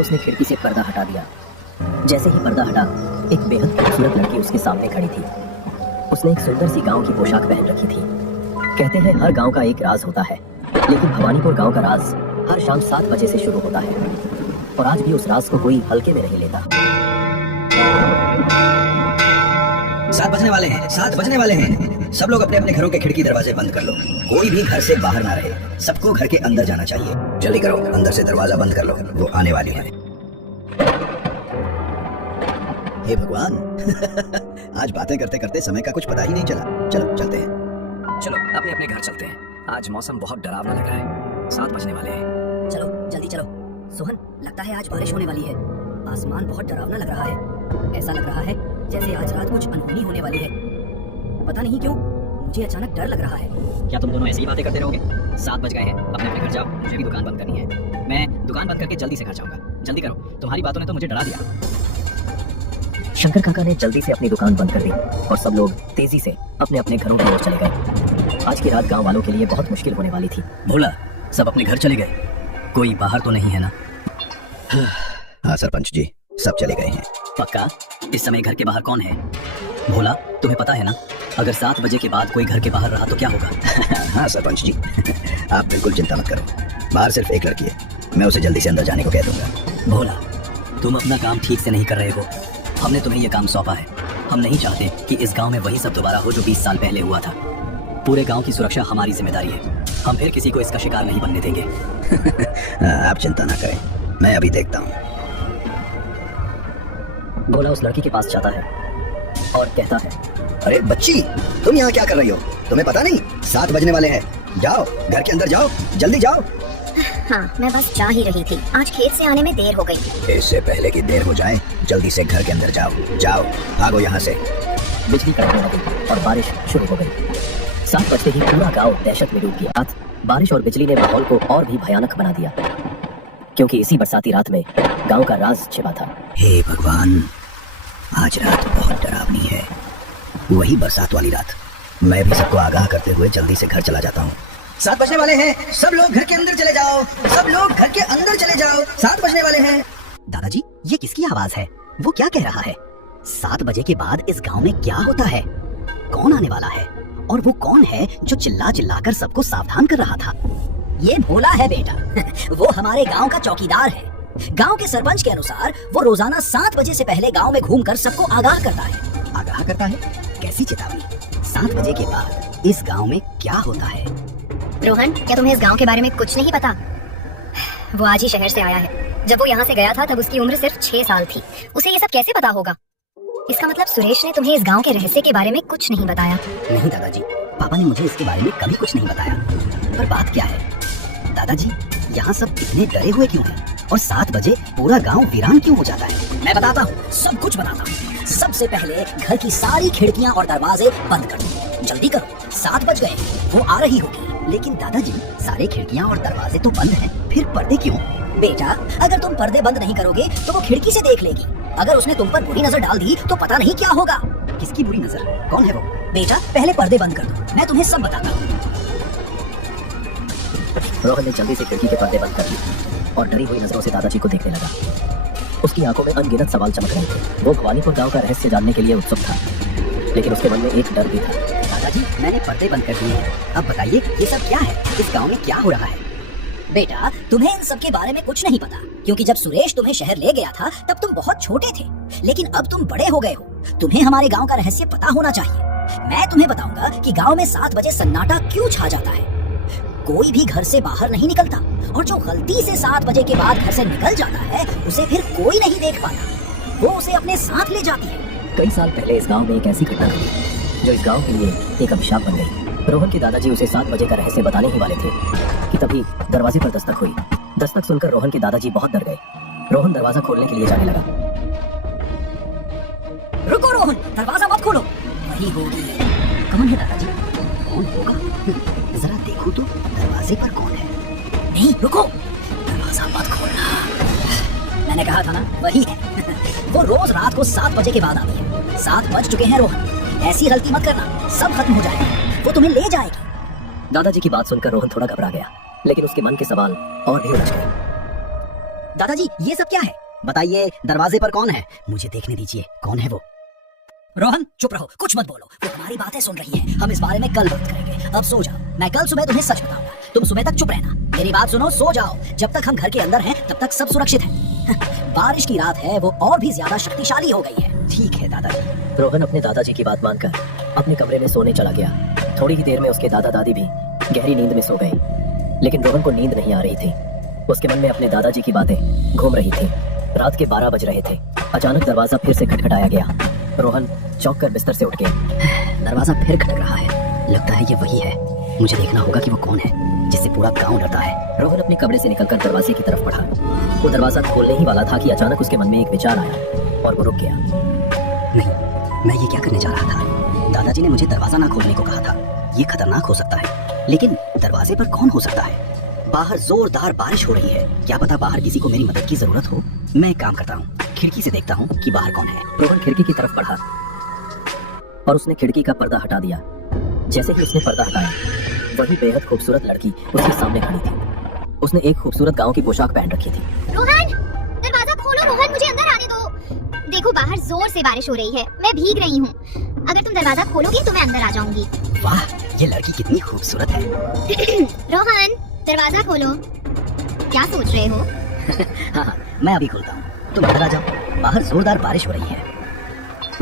तो उसने खिड़की से पर्दा हटा दिया। जैसे ही पर्दा हटा, एक बेहद खूबसूरत लड़की उसके सामने खड़ी थी। उसने एक सुंदर सी गांव की पोशाक पहन रखी थी। कहते हैं हर गांव का एक राज होता है, लेकिन भवानीपुर गांव का राज हर शाम 7 बजे से शुरू होता है, और आज भी उस राज को कोई हल्के में नहीं लेता। 7 बजने वाले हैं, 7 बजने वाले हैं। सब लोग अपने अपने घरों के खिड़की दरवाजे बंद कर लो। कोई भी घर से बाहर ना रहे। सबको घर के अंदर जाना चाहिए। जल्दी करो, अंदर से दरवाजा बंद कर लो, वो आने वाली है। हे भगवान आज बातें करते करते समय का कुछ पता ही नहीं चला। चलो चलते हैं। चलो अपने अपने घर चलते हैं। आज मौसम बहुत डरावना लग रहा है। 7 बजने वाले हैं। चलो जल्दी चलो। सोहन, लगता है आज बारिश होने वाली है। आसमान बहुत डरावना लग रहा है। ऐसा लग रहा है जैसे आज रात कुछ अनहोनी होने वाली है। पता नहीं क्यों मुझे अचानक डर लग रहा है। क्या तुम दोनों ऐसी ही बातें करते रहोगे? 7 बज गए हैं, अपने अपने घर जाओ। मुझे भी दुकान बंद करनी है। मैं दुकान बंद करके जल्दी से घर जाऊंगा। जल्दी करो, तुम्हारी बातों ने तो मुझे डरा दिया। शंकर काका ने जल्दी से अपनी दुकान बंद कर दी और सब लोग तेजी से अपने अपने घरों की ओर चले गए। आज की रात गांव वालों के लिए बहुत मुश्किल होने वाली थी। भोला, सब अपने घर चले गए? कोई बाहर तो नहीं है ना? हाँ सरपंच जी, सब चले गए हैं। पक्का? इस समय घर के बाहर कौन है? भोला, तुम्हें पता है ना, अगर 7 बजे के बाद कोई घर के बाहर रहा तो क्या होगा? हाँ सरपंच जी, आप बिल्कुल चिंता मत करो। बाहर सिर्फ एक लड़की है, मैं उसे जल्दी से अंदर जाने को कह दूंगा। भोला, तुम अपना काम ठीक से नहीं कर रहे हो। हमने तुम्हें यह काम सौंपा है। हम नहीं चाहते कि इस गांव में वही सब दोबारा हो जो 20 साल पहले हुआ था। पूरे गांव की सुरक्षा हमारी जिम्मेदारी है। हम फिर किसी को इसका शिकार नहीं बनने देंगे। आप चिंता ना करें, मैं अभी देखता हूँ। भोला उस लड़की के पास जाता है और कहता है, अरे बच्ची, तुम यहाँ क्या कर रही हो? तुम्हें पता नहीं 7 बजने वाले हैं? जाओ घर के अंदर जाओ, जल्दी जाओ। हाँ, मैं बस जा ही रही थी। आज खेत से आने में देर हो गई। इससे पहले कि देर हो जाए, जल्दी से घर के अंदर जाओ। जाओ, भागो यहाँ से। बिजली कड़कने लगी और बारिश शुरू हो गई। 7 बजते ही पूरा गांव दहशत में डूब गया। बारिश और बिजली ने माहौल को और भी भयानक बना दिया, क्योंकि इसी बरसाती रात में गांव का राज छिपा था। हे भगवान, आज रात बहुत डरावनी है। वही बरसात वाली रात। मैं भी सबको आगाह करते हुए जल्दी से घर चला जाता हूँ। 7 बजने वाले हैं, सब लोग घर के अंदर चले जाओ। सब लोग घर के अंदर चले जाओ, 7 बजने वाले हैं। दादाजी, ये किसकी आवाज है? वो क्या कह रहा है? 7 बजे के बाद इस गांव में क्या होता है? कौन आने वाला है? और वो कौन है जो चिल्ला चिल्ला कर सबको सावधान कर रहा था? ये भोला है बेटा। वो हमारे गांव का चौकीदार है। गांव के सरपंच के अनुसार वो रोजाना 7 बजे से पहले गांव में घूमकर सबको आगाह करता है। आगाह करता है? कैसी चेतावनी? 7 बजे के बाद इस गांव में क्या होता है? रोहन, क्या तुम्हें इस गांव के बारे में कुछ नहीं पता? वो आज ही शहर से आया है। जब वो यहाँ से गया था तब उसकी उम्र सिर्फ 6 साल थी। उसे ये सब कैसे पता होगा? इसका मतलब सुरेश ने तुम्हें इस गांव के रहस्य के बारे में कुछ नहीं बताया? नहीं दादाजी, पापा ने मुझे इसके बारे में कभी कुछ नहीं बताया। पर बात क्या है दादाजी, यहाँ सब इतने डरे हुए क्यों हैं? और 7 बजे पूरा गांव वीरान क्यों हो जाता है? मैं बताता हूँ, सब कुछ बताता हूँ। सबसे पहले घर की सारी खिड़कियाँ और दरवाजे बंद कर दो। जल्दी करो, 7 बज गए, वो आ रही होगी। लेकिन दादाजी, सारे खिड़कियाँ और दरवाजे तो बंद हैं, फिर पर्दे क्यों? बेटा, अगर तुम पर्दे बंद नहीं करोगे तो वो खिड़की से देख लेगी। अगर उसने तुम पर बुरी नजर डाल दी तो पता नहीं क्या होगा। किसकी बुरी नजर? कौन है वो? बेटा, पहले पर्दे बंद कर दो, मैं तुम्हें सब बताता हूँ। रोहन ने जल्दी से खिड़की के पर्दे बंद कर दिए और डरी हुई नजरों से दादाजी को देखने लगा। उसकी आंखों में अनगिनत सवाल चमक रहे थे। वो भवानीपुर गांव का रहस्य जानने के लिए उत्सुक था, लेकिन उसके मन में एक डर भी था। दादाजी, मैंने पर्दे बंद कर दिए हैं। अब बताइए, ये सब क्या है? इस गांव में क्या हो रहा है? बेटा, तुम्हें इन सब के बारे में कुछ नहीं पता, क्योंकि जब सुरेश तुम्हें शहर ले गया था तब तुम बहुत छोटे थे। लेकिन अब तुम बड़े हो गए हो। तुम्हें हमारे गांव का रहस्य पता होना चाहिए। मैं तुम्हें बताऊंगा कि गांव में 7 बजे सन्नाटा क्यों छा जाता है। कोई भी घर से बाहर नहीं निकलता, और जो गलती से 7 बजे के बाद घर से निकल जाता है उसे फिर कोई नहीं देख पाता। वो उसे अपने साथ ले जाती है। कई साल पहले इस गांव में एक ऐसी घटना घटी जो इस गांव के लिए एक अभिशाप बन गई। रोहन के दादाजी उसे 7 बजे का रहस्य बताने ही वाले थे कि तभी दरवाजे पर दस्तक हुई। दस्तक सुनकर रोहन के दादाजी बहुत डर गए। रोहन दरवाजा खोलने के लिए जाने लगा। रुको रोहन, दरवाजा मत खोलो। वही होगी। कौन है दादाजी? कौन होगा? जरा देखो तो, दरवाजे पर कौन है? नहीं, रुको, दरवाजा मत खोलना। मैंने कहा था ना, वही है। वो रोज रात को 7 बजे के बाद आती है। 7 बज चुके हैं रोहन, ऐसी गलती मत करना, सब खत्म हो जाएगा। वो तुम्हें ले जाएगी। दादाजी की बात सुनकर रोहन थोड़ा घबरा गया, लेकिन उसके मन के सवाल और भी उलझ गए। दादाजी ये सब क्या है? बताइए, दरवाजे पर कौन है? मुझे देखने दीजिए, कौन है वो? रोहन चुप रहो, कुछ मत बोलो। वो हमारी बातें सुन रही है। हम इस बारे में कल बात करेंगे। अब सो जाओ, मैं कल सुबह तुम्हें सच बताऊंगा। तुम सुबह तक चुप रहना। मेरी बात सुनो, सो जाओ। जब तक हम घर के अंदर हैं तब तक सब सुरक्षित है। बारिश की रात है, वो और भी ज्यादा शक्तिशाली हो गई है। ठीक है दादाजी। रोहन अपने दादाजी की बात मानकर अपने कमरे में सोने चला गया। थोड़ी ही देर में उसके दादा दादी भी गहरी नींद में सो गए, लेकिन रोहन को नींद नहीं आ रही थी। उसके मन में अपने दादाजी की बातें घूम रही थी। रात के 12 बज रहे थे। अचानक दरवाजा फिर से खटखटाया गया। रोहन चौंक कर बिस्तर से उठ गया। दरवाजा फिर खटक रहा है। लगता है ये वही है। मुझे देखना होगा कि वो कौन है जिससे पूरा गांव डरता है। रोहन अपने कमरे से निकलकर दरवाजे की तरफ बढ़ा। वो दरवाजा खोलने ही वाला था कि अचानक उसके मन में एक विचार आया और वो रुक गया। नहीं, मैं ये क्या करने जा रहा था? दादाजी ने मुझे दरवाजा ना खोलने को कहा था। ये खतरनाक हो सकता है, लेकिन दरवाजे पर कौन हो सकता है? बाहर जोरदार बारिश हो रही है। क्या पता बाहर किसी को मेरी मदद की जरूरत हो। मैं एक काम करता हूँ, खिड़की से देखता हूँ कि बाहर कौन है। रोहन खिड़की की तरफ बढ़ा और उसने खिड़की का पर्दा हटा दिया। जैसे ही उसने पर्दा हटाया, वही बेहद खूबसूरत लड़की उसके सामने खड़ी थी। उसने एक खूबसूरत गांव की पोशाक पहन रखी थी। रोहन, दरवाजा खोलो। रोहन, मुझे अंदर आने दो। देखो बाहर जोर से बारिश हो रही है, मैं भीग रही हूँ। अगर तुम दरवाजा खोलोगी तो मैं अंदर आ जाऊंगी। वाह, ये लड़की कितनी खूबसूरत है। रोहन, दरवाजा खोलो। क्या सोच रहे हो? हाँ, मैं अभी खोलता हूँ। तुम अंदर आ जाओ, बाहर जोरदार बारिश हो रही है।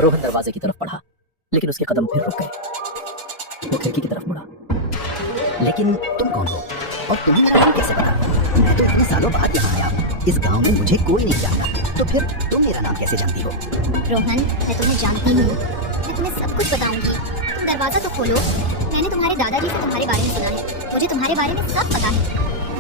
रोहन दरवाजे की तरफ बढ़ा, लेकिन उसके कदम फिर रुक गए। वो खिड़की की तरफ मुड़ा। लेकिन तुम कौन हो और तुम्हें मेरा नाम कैसे पता? मैं तो इतने सालों बाद यहाँ आया हूँ। इस गांव में मुझे कोई नहीं जानता, तो फिर तुम मेरा नाम कैसे जानती हो? रोहन, मैं तुम्हें जानती हूँ। मैं तुम्हें सब कुछ बताऊंगी। तुम दरवाजा तो खोलो। मैंने तुम्हारे दादाजी से तुम्हारे बारे में सुना है। मुझे तुम्हारे बारे में सब पता है।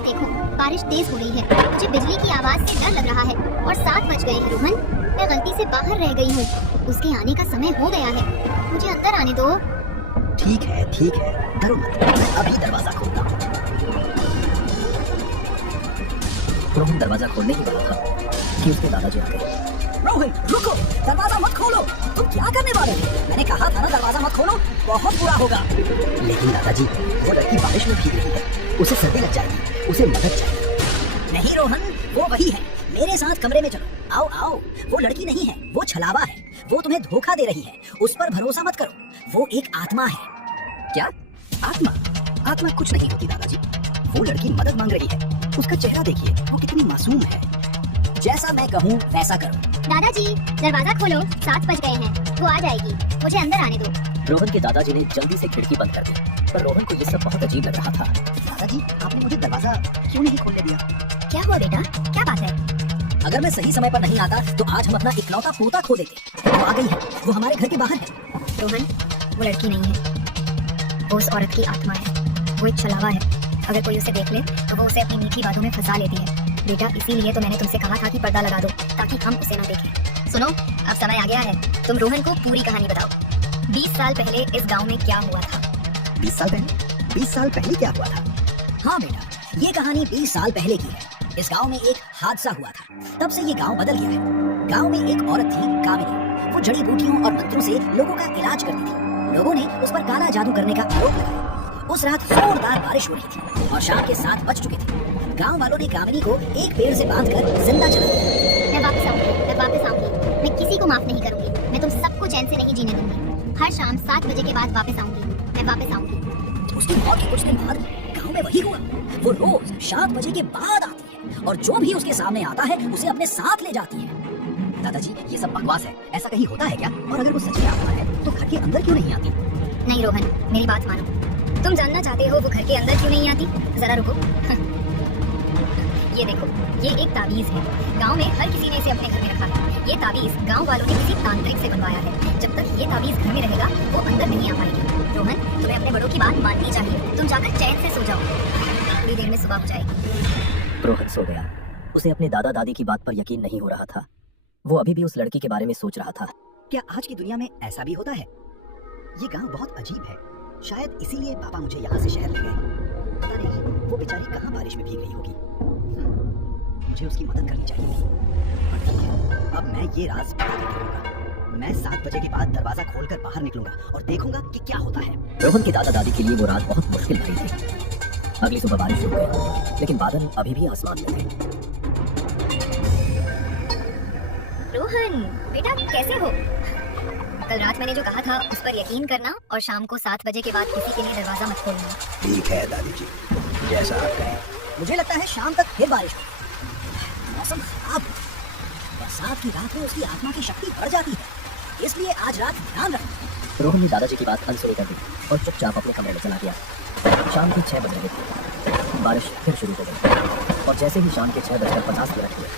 देखो बारिश तेज हो रही है। मुझे बिजली की आवाज से डर लग रहा है और 7 बज गए हैं। रोहन, मैं गलती से बाहर रह गई हूँ। उसके आने का समय हो गया है। मुझे अंदर आने दो। ठीक है, डरो मत। मैं अभी दरवाजा खोलता हूँ। रोहन दरवाजा खोलने ही वाला था कि उसके दादाजी आ गए। रोहन रुको, दरवाजा मत खोलो। तुम क्या करने वाले थे? मैंने कहा था ना दरवाजा मत खोलो, बहुत बुरा होगा। लेकिन दादाजी, वो लड़की बारिश में भीग रही है। उसे सर्दी लग जाएगी, उसे मदद चाहिए। नहीं रोहन, वो वही है। मेरे साथ कमरे में चलो। आओ आओ। वो लड़की नहीं है, वो छलावा है। वो तुम्हें धोखा दे रही है। उस पर भरोसा मत करो। वो एक आत्मा है। क्या आत्मा? आत्मा कुछ नहीं होती दादाजी। वो लड़की मदद मांग रही है। उसका चेहरा देखिए, वो कितनी मासूम है। जैसा मैं कहूँ वैसा करो। दादाजी, दरवाजा खोलो। 7 बज गए हैं। वो आ जाएगी। मुझे अंदर आने दो। रोहन के दादाजी ने जल्दी से खिड़की बंद कर दी, पर रोहन को ये सब बहुत अजीब लग रहा था। दादाजी, आपने मुझे दरवाजा क्यों नहीं खोलने दिया? क्या हुआ बेटा? क्या बात है? अगर मैं सही समय पर नहीं आता तो आज हम अपना इकलौता पोता खो देते। वो आ गई है। वो हमारे घर के बाहर है। रोहन, वो लड़की नहीं है। वो उस औरत की आत्मा है। वो एक छलावा है। अगर कोई उसे देख ले तो वो उसे अपनी मीठी बातों में फंसा लेती है। बेटा, इसीलिए तो मैंने तुमसे कहा था कि पर्दा लगा दो, ताकि हम उसे ना देखें। सुनो, अब समय आ गया है। तुम रोहन को पूरी कहानी बताओ। 20 साल पहले इस गांव में क्या हुआ था? 20 साल पहले? 20 साल पहले क्या हुआ था? हाँ बेटा, ये कहानी 20 साल पहले की है। इस गांव में एक हादसा हुआ था। तब से ये गांव बदल गया है। गांव में एक औरत थी, कामिनी। वो जड़ी बूटियों और मंत्रों से लोगों का इलाज करती थी। लोगों ने उस पर काला जादू करने का आरोप लगाया। उस रात जोरदार बारिश हो रही थी और शाम के 7 बज चुके थे। गांव वालों ने कामिनी को एक पेड़ से बांधकर जिंदा जला दिया। मैं वापस आऊंगी। मैं किसी को माफ नहीं करूंगी। मैं तुम सबको चैन से नहीं जीने दूंगी। हर शाम 7 बजे के बाद वापस आऊंगी। मैं वापस आऊंगी। उसकी मौत के कुछ दिन बाद गांव में वही हुआ। वो रोज 7 बजे के बाद आती है और जो भी उसके सामने आता है उसे अपने साथ ले जाती है। दादाजी, ये सब बकवास है। ऐसा कहीं होता है क्या? और अगर वो सच में आता है तो घर के अंदर क्यों नहीं आती? नहीं रोहन, मेरी बात मानो। तुम जानना चाहते हो वो घर के अंदर क्यों नहीं आती? जरा रुको। ये देखो, ये एक ताबीज है। गांव में हर किसी ने इसे अपने घर में रखा है। ये ताबीज गांव वालों ने किसी तांत्रिक से बनवाया है। जब तक ये ताबीज घर में रहेगा वो अंदर नहीं आ पाएगी। रोहन, तुम्हें अपने बड़ों की बात माननी चाहिए। तुम जाकर चैन से सो जाओ। थोड़ी देर में सुबह हो जाएगी। रोहन सो गया। उसे अपने दादा दादी की बात पर यकीन नहीं हो रहा था। वो अभी भी उस लड़की के बारे में सोच रहा था। क्या आज की दुनिया में ऐसा भी होता है? ये गांव बहुत अजीब है। शायद इसीलिए पापा मुझे यहाँ से शहर ले गए। पता नहीं वो बेचारी कहाँ बारिश में भीग रही होगी। मुझे उसकी मदद करनी चाहिए थी। पर ठीक है, अब मैं ये राज पता करके रहूंगा। मैं 7 बजे के बाद दरवाजा खोलकर बाहर निकलूंगा और देखूंगा कि क्या होता है। रोहन के दादा दादी के लिए वो रात बहुत मुश्किल भरी थी। अगली सुबह बारिश रुक गई, लेकिन बादल अभी भी आसमान में थे। रोहन, बेटा कैसे हो? कल रात मैंने जो कहा था उस पर यकीन करना और शाम को 7 बजे के बाद किसी के लिए दरवाजा मत खोलना। ठीक है दादी जी, जैसा आप कहें। मुझे लगता है शाम तक फिर बारिश होगी। मौसम खराब है। बरसात की रात में उसकी आत्मा की शक्ति बढ़ जाती है, इसलिए आज रात ध्यान रखना। रोहन ने दादाजी की बात अनसुनी कर दी और चुपचाप अपने कमरे में चला गया। शाम के 6 बज रहे थे। बारिश फिर शुरू हो गई और जैसे ही शाम के 6:50 हुए,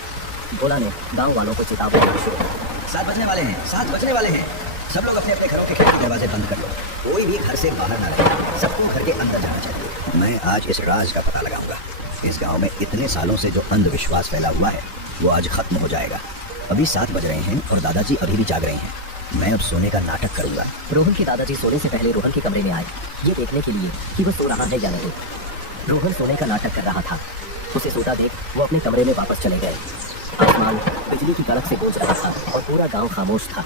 भोला ने गांव वालों को चेतावनी देना शुरू की। 7 बजने वाले हैं, 7 बजने वाले हैं। सब लोग अपने अपने घरों के खिड़की दरवाजे बंद कर लो। कोई भी घर से बाहर ना रहे। सबको घर के अंदर जाना चाहिए। मैं आज इस राज का पता लगाऊंगा। इस गांव में इतने सालों से जो अंधविश्वास फैला हुआ है वो आज खत्म हो जाएगा। अभी 7 बज रहे हैं और दादाजी अभी भी जाग रहे हैं। मैं अब सोने का नाटक करूंगा। रोहन के दादाजी सोने से पहले रोहन के कमरे में आए, ये देखने के लिए कि वो सो रहा है या नहीं। रोहन सोने का नाटक कर रहा था। उसे सोता देख वो अपने कमरे में वापस चले गए। आसमान बिजली की कड़क से गूंज रहा था और पूरा गांव खामोश था।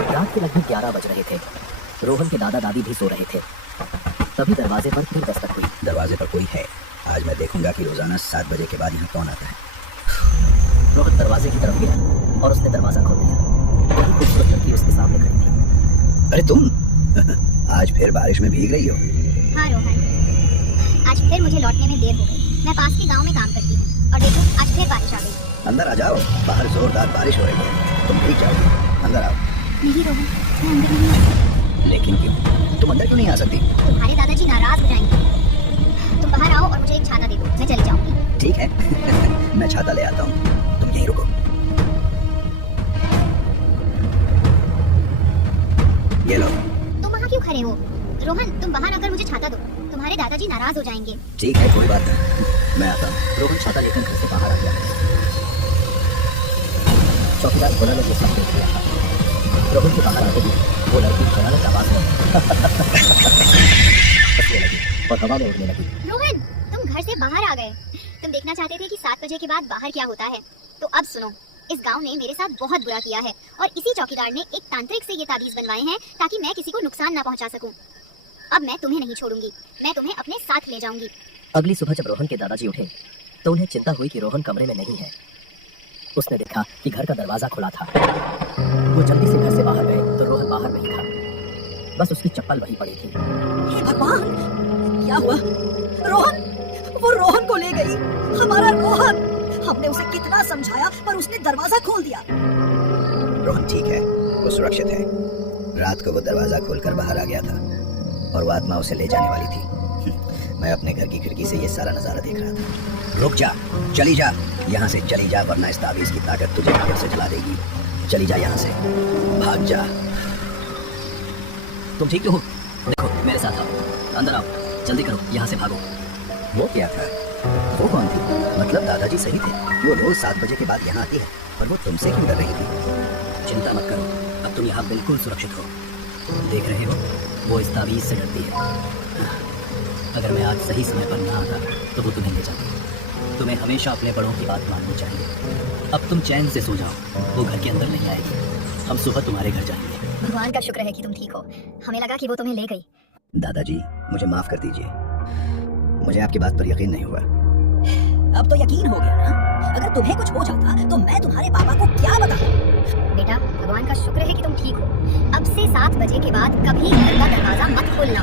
रात के लगभग 11 बज रहे थे। रोहन के दादा दादी भी सो रहे थे। तभी दरवाजे पर फिर दस्तक हुई। दरवाजे पर कोई है। आज मैं देखूंगा कि रोजाना 7 बजे के बाद यहाँ कौन आता है। रोहन दरवाजे की तरफ गया और उसने दरवाजा खोल दिया। वही खूबसूरत लड़की उसके सामने खड़ी थी। अरे तुम आज फिर बारिश में भीग रही हो? हाँ रोहन, आज फिर मुझे लौटने में देर हो गई। मैं पास के गांव में काम करती हूँ और देखो आज फिर बारिश आ गई। अंदर आ जाओ, बाहर जोरदार बारिश हो रही है। तुम भीग जाओगी। अंदर आओ। नहीं रोहन, मैं अंदर नहीं आ सकती। लेकिन क्यों? तुम अंदर क्यों नहीं आ सकती? तुम्हारे दादाजी नाराज हो जाएंगे। तुम बाहर आओ और मुझे एक छाता दे दो, मैं चली जाऊंगी। ठीक है मैं छाता ले आता हूँ, तुम यहीं रुको। ये लो। तुम वहाँ क्यों खड़े हो? रोहन, तुम बाहर आकर मुझे छाता दो। तुम्हारे दादाजी नाराज हो जाएंगे। ठीक है कोई बात नहीं, मैं आता हूँ। रोहन छाता लेकर घर से बाहर आ गया। चौकीदार भोला ने ये सब देख लिया था। रोहन के बाहर आते ही वो लड़की भयानक आवाज में हंसने लगी और हवा में उड़ने लगी। रोहन, तुम घर से बाहर आ गए। तुम देखना चाहते थे कि 7 बजे के बाद बाहर क्या होता है। तो अब सुनो, इस गांव ने मेरे साथ बहुत बुरा किया है और इसी चौकीदार ने एक तांत्रिक से ये ताबीज बनवाए हैं ताकि मैं किसी को नुकसान ना पहुंचा सकूं। अब मैं तुम्हें नहीं छोड़ूंगी, मैं तुम्हें अपने साथ ले जाऊंगी। अगली सुबह जब रोहन के दादाजी उठे तो उन्हें चिंता हुई कि रोहन कमरे में नहीं है। उसने देखा कि घर का दरवाजा खुला था। वो जल्दी से घर से बाहर गए तो रोहन बाहर नहीं था, बस उसकी चप्पल वहीं पड़ी थी। हे भगवान, क्या हुआ? रोहन, वो रोहन को ले गई। हमारा रोहन। हमने उसे कितना समझाया पर उसने दरवाजा खोल दिया। रोहन ठीक है, वो सुरक्षित है। रात को वो दरवाजा खोलकर बाहर आ गया था और वो आत्मा उसे ले जाने वाली थी। मैं अपने घर की खिड़की से ये सारा नजारा देख रहा था। रुक जा, चली जा, यहाँ से चली जा, वरना इस ताबीज की ताकत तुझे फिर से जला देगी। चली जा यहाँ से, भाग जा। तुम ठीक तो हो? देखो मेरे साथ आओ, अंदर आओ, जल्दी करो, यहाँ से भागो। वो क्या था? वो कौन थी? मतलब दादाजी सही थे, वो रोज 7 बजे के बाद यहाँ आती है, पर वो तुमसे क्यों डर रही थी? चिंता मत करो, अब तुम यहाँ बिल्कुल सुरक्षित हो। देख रहे हो, वो इस ताबीज से डरती है। अगर मैं आज सही समय पर ना आता तो वो तुम्हें ले जाती। तुम्हें हमेशा अपने बड़ों की बात माननी चाहिए। अब तुम चैन से सो जाओ, वो घर के अंदर नहीं आएगी। हम सुबह तुम्हारे घर जाएंगे। भगवान का शुक्र है कि तुम ठीक हो। हमें लगा कि वो तुम्हें ले गई। दादाजी मुझे माफ कर दीजिए, मुझे आपकी बात पर यकीन नहीं हुआ। अब तो यकीन हो गया ना? अगर तुम्हें कुछ हो जाता तो मैं तुम्हारे पापा को क्या बताऊं? बेटा, भगवान का शुक्र है कि तुम ठीक हो। अब से 7 बजे के बाद कभी घर का दरवाजा मत खोलना।